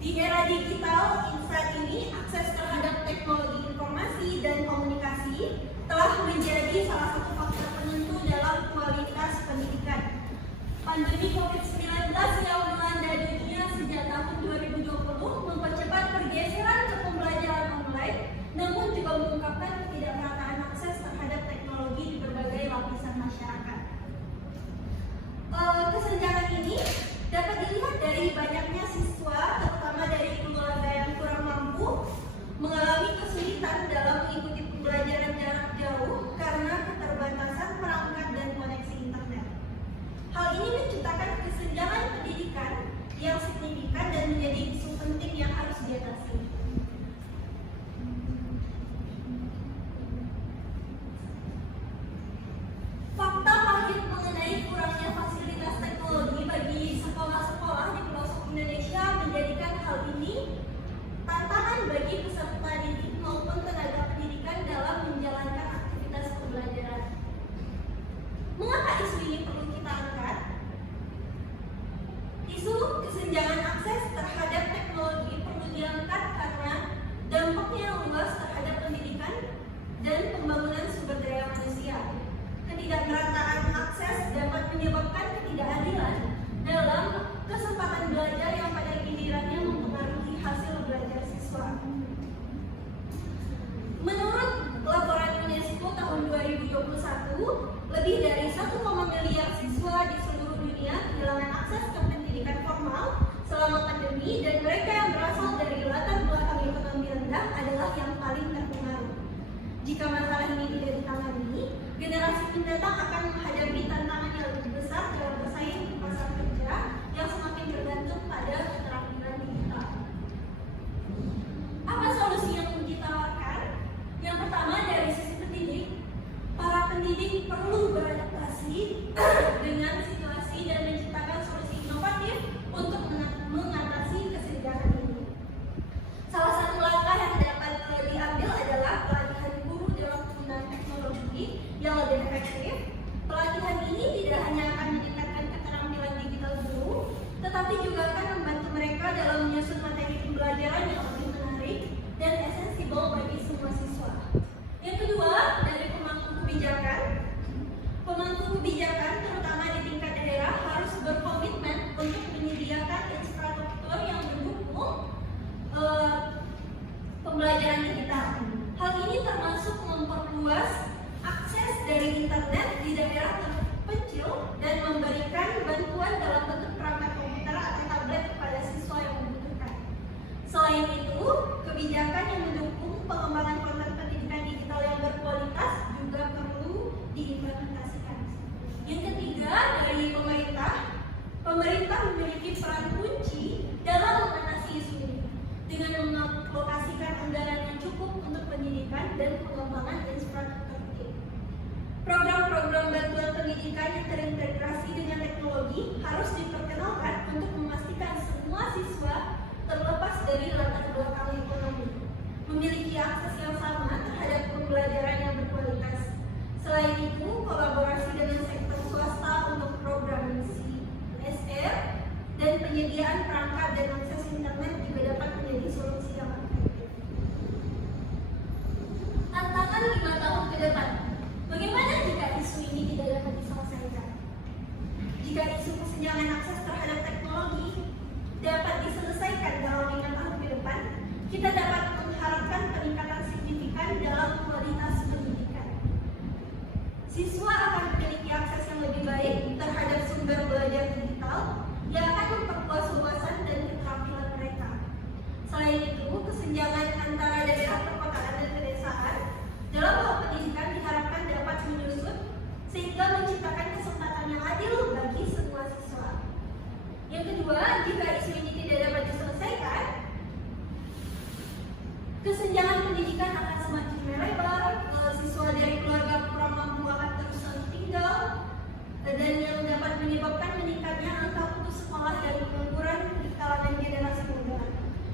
Di era digital saat ini, akses terhadap teknologi informasi dan komunikasi telah menjadi salah satu faktor penentu dalam kualitas pendidikan. Pandemi COVID-19 yang melanda dunia sejak tahun 2020 mempercepat pergeseran ke pembelajaran online, namun juga mengungkapkan ketidakmerataan akses terhadap teknologi di berbagai lapisan masyarakat. Kesenjangan ini dapat dilihat dari banyaknya siswa, terutama dari keluarga yang kurang mampu, mengalami kesulitan dalam mengikuti pembelajaran jarak jauh karena keterbatasan perangkat dan koneksi internet. Hal ini menciptakan kesenjangan pendidikan yang signifikan dan menjadi isu penting yang harus diatasi. Fakta pahit mengenai kurangnya fasilitas teknologi bagi sekolah-sekolah di pelosok Indonesia menjadikan hal ini tantangan bagi peserta didik maupun tenaga pendidikan dalam menjalankan aktivitas pembelajaran. Mengapa isu ini perlu kita angkat? Isu kesenjangan akses terhadap teknologi perlu diangkat karena dampaknya luas terhadap pendidikan dan pembangunan sumber daya manusia. Ketidakmerataan akses dapat menyebabkan ketidakadilan dalam kesempatan belajar yang pada gilirannya mempengaruhi hasil belajar siswa. Menurut laporan UNESCO tahun 2021, lebih dari 1, miliar siswa di seluruh dunia kehilangan akses ke pendidikan formal selama pandemi, dan mereka yang berasal dari latar belakang ekonomi rendah adalah yang paling terpengaruh. Jika masalah ini tidak ditangani, generasi mendatang akan menghadapi tantangan yang lebih besar dalam bersaing di pasar kerja yang semakin bergantung pada keterampilan digital. Apa solusi yang ditawarkan? Yang pertama, dari sisi pendidik, para pendidik perlu beradaptasi dengan situasi dan menciptakan solusi inovatif untuk mengatasi kesenjangan ini. Salah satu langkah yang dapat diambil adalah pelatihan guru dalam penggunaan teknologi yang lebih efektif. Pelatihan ini tidak hanya akan meningkatkan keterampilan digital guru, tetapi juga akan membantu mereka dalam menyusun materi pembelajaran yang lebih menarik dan esensible bagi semua siswa. Yang kedua, dari pemangku kebijakan. Pemangku kebijakan, terutama di tingkat daerah, harus berkomitmen untuk menyediakan infrastruktur yang mendukung pembelajaran digital. Hal ini termasuk memperluas akses dari internet di daerah terpencil dan memberikan bantuan dalam bentuk perangkat komputer atau tablet kepada siswa yang membutuhkan. Selain itu, kebijakan yang mendukung pengembangan konten pendidikan digital yang berkualitas juga perlu diimplementasikan. Yang ketiga, dari pemerintah memiliki peran kunci dalam mengatasi isu ini dengan mengalokasikan anggaran yang cukup untuk pendidikan dan pengembangan infrastruktur. Program-program bantuan pendidikan yang terintegrasi dengan teknologi harus diperkenalkan untuk memastikan semua siswa, terlepas dari latar belakang ekonomi, memiliki akses yang sama terhadap pembelajaran yang berkualitas. Selain itu, kolaborasi dengan sektor swasta untuk program CSR dan penyediaan perangkat dan akses internet juga dapat menjadi solusi yang efektif. Tantangan 5 tahun ke depan. Bagaimana jika isu ini tidak dapat diselesaikan? Jika isu kesenjangan akses terhadap teknologi dapat diselesaikan dalam 5 tahun ke depan, kita dapat mengharapkan peningkatan signifikan dalam kualitas pendidikan. Siswa akan memiliki akses yang lebih baik terhadap sumber belajar digital yang akan memperluas wawasan dan keterampilan mereka. Selain itu, kesenjangan antara daerah perkotaan dan pedesaan dalam hal pendidikan diharapkan dapat menyusut sehingga menciptakan kesempatan yang adil bagi semua siswa. Yang kedua, jika isu ini tidak dapat diselesaikan, kesenjangan pendidikan akan semakin melebar, siswa dari keluarga kurang mampu akan terus tertinggal, dan yang dapat menyebabkan meningkatnya angka putus sekolah dan pengangguran di kalangan generasi muda.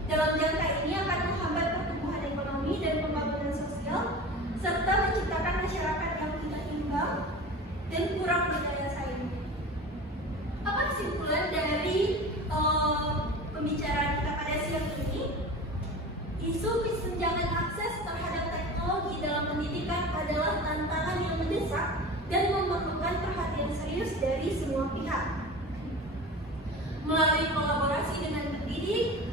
Dalam jangka ini akan menghambat pertumbuhan ekonomi dan pembangunan sosial, serta menciptakan masyarakat yang tidak imbang dan kurang berdaya saing. Apa kesimpulan dari pembicaraan kita pada siang Isu kesenjangan akses terhadap teknologi dalam pendidikan adalah tantangan yang mendesak dan memerlukan perhatian serius dari semua pihak. Melalui kolaborasi dengan pendidik,